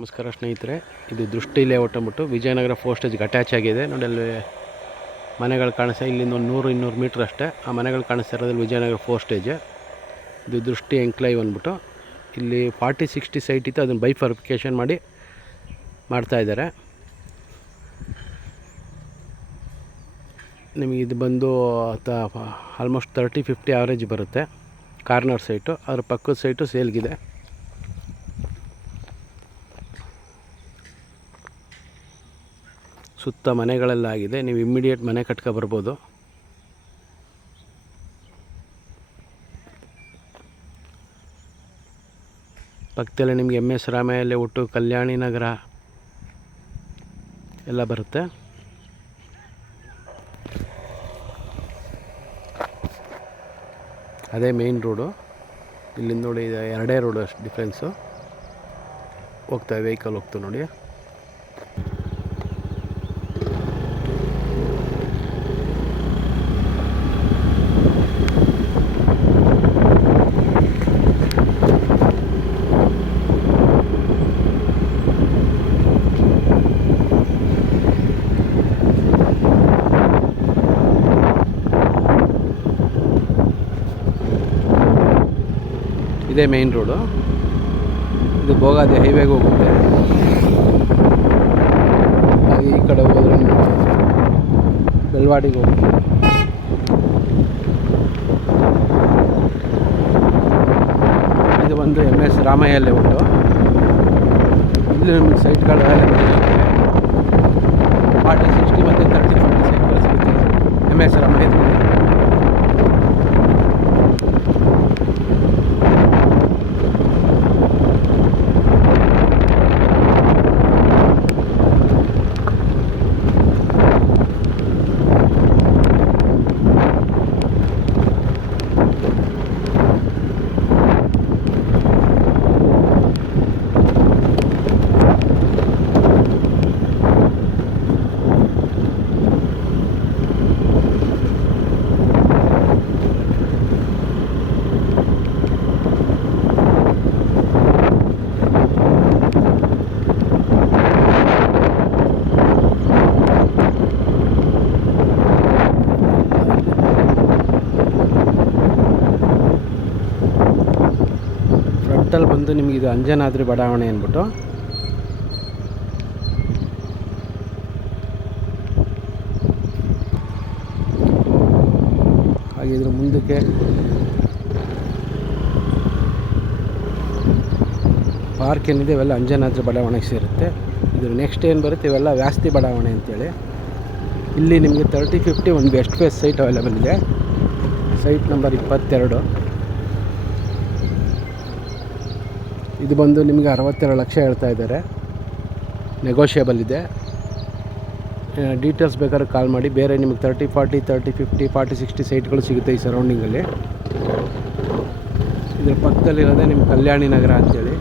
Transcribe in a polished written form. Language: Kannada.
ನಮಸ್ಕಾರ ಸ್ನೇಹಿತರೆ, ಇದು ದೃಷ್ಟಿ ಲೇಔಟ್ ಅಂದ್ಬಿಟ್ಟು ವಿಜಯನಗರ ಫೋಸ್ಟೇಜ್ಗೆ ಅಟ್ಯಾಚ್ ಆಗಿದೆ. ನೋಡಿ ಅಲ್ಲಿ ಮನೆಗಳು ಕಾಣಿಸ್ತಾ, ಇಲ್ಲಿಂದ ಒಂದು 100-200 ಮೀಟ್ರ್ ಅಷ್ಟೇ ಆ ಮನೆಗಳು ಕಾಣಿಸ್ತಾ ಇರೋದ್ರಲ್ಲಿ ವಿಜಯನಗರ ಫೋಸ್ಟೇಜ್. ಇದು ದೃಷ್ಟಿ ಎಂಕ್ಲೈವ್ ಅಂದ್ಬಿಟ್ಟು ಇಲ್ಲಿ 40-60 ಸೈಟ್ ಇತ್ತು, ಅದನ್ನು ಬೈಫರ್ಫಿಕೇಷನ್ ಮಾಡಿ ಮಾಡ್ತಾಯಿದ್ದಾರೆ. ನಿಮಗೆ ಇದು ಬಂದು ಆಲ್ಮೋಸ್ಟ್ 30-50 ಆವ್ರೇಜ್ ಬರುತ್ತೆ. ಕಾರ್ನರ್ ಸೈಟು, ಅದ್ರ ಪಕ್ಕದ ಸೈಟು ಸೇಲ್ಗಿದೆ. ಸುತ್ತ ಮನೆಗಳೆಲ್ಲ ಆಗಿದೆ, ನೀವು ಇಮ್ಮಿಡಿಯೇಟ್ ಮನೆ ಕಟ್ಕೊ ಬರ್ಬೋದು. ಪಕ್ಕದಲ್ಲೇ ನಿಮಗೆ MS ರಾಮಯ್ಯ ಲೇಔಟು, ಕಲ್ಯಾಣಿ ನಗರ ಎಲ್ಲ ಬರುತ್ತೆ. ಅದೇ ಮೇಯ್ನ್ ರೋಡು. ಇಲ್ಲಿಂದ ನೋಡಿ, ಇದು 2 ರೋಡು ಅಷ್ಟು ಡಿಫ್ರೆನ್ಸು ಹೋಗ್ತವೆ, ವೆಹಿಕಲ್ ಹೋಗ್ತವೆ ನೋಡಿ. ಇದೇ ಮೇಯ್ನ್ ರೋಡು. ಇದು ಭೋಗಾದಿ ಹೈವೇಗೆ ಹೋಗುತ್ತೆ. ಹಾಗೆ ಈ ಕಡೆ ಹೋದ್ರೆ ಬೆಳವಾಡಿಗೆ ಹೋಗುತ್ತೆ. ಇದು ಬಂದು MS ರಾಮಯ್ಯ ಲೇಔಟು. ಇಲ್ಲಿ ನಿಮಗೆ ಸೈಟ್ಗಳು ಅವೈಲೇಬಲ್ ಇರುತ್ತೆ. 40-60 ಮತ್ತು 30-40 ಸೈಟ್ಗಳು ಸಿಗುತ್ತೆ MS ರಾಮಯ್ಯದಲ್ಲಿ. ಫ್ರಂಟಲ್ಲಿ ಬಂದು ನಿಮಗೆ ಇದು ಅಂಜನಾದ್ರಿ ಬಡಾವಣೆ ಅಂದ್ಬಿಟ್ಟು. ಹಾಗೆ ಇದ್ರ ಮುಂದಕ್ಕೆ ಪಾರ್ಕ್ ಏನಿದೆ ಇವೆಲ್ಲ ಅಂಜನಾದ್ರಿ ಬಡಾವಣೆಗೆ ಸೇರುತ್ತೆ. ಇದ್ರ ನೆಕ್ಸ್ಟ್ ಏನು ಬರುತ್ತೆ ಇವೆಲ್ಲ ವ್ಯಾಸ್ತಿ ಬಡಾವಣೆ ಅಂತೇಳಿ. ಇಲ್ಲಿ ನಿಮಗೆ 30-50 ಒಂದು ಬೆಸ್ಟ್ ಫೇಸ್ ಸೈಟ್ ಅವೈಲೇಬಲ್ ಇದೆ. Site number 22. ಇದು ಬಂದು ನಿಮಗೆ 62 ಲಕ್ಷ ಹೇಳ್ತಾ ಇದ್ದಾರೆ. ನೆಗೋಷಿಯಬಲ್ ಇದೆ. ಡೀಟೇಲ್ಸ್ ಬೇಕಾದ್ರೆ ಕಾಲ್ ಮಾಡಿ. ಬೇರೆ ನಿಮಗೆ 30-40, 30-50, 40-60 ಸೈಟ್ಗಳು ಸಿಗುತ್ತೆ ಈ ಸರೌಂಡಿಂಗಲ್ಲಿ. ಇದ್ರ ಪಕ್ಕದಲ್ಲಿರೋದೇ ನಿಮ್ಮ ಕಲ್ಯಾಣಿ ನಗರ ಅಂಥೇಳಿ.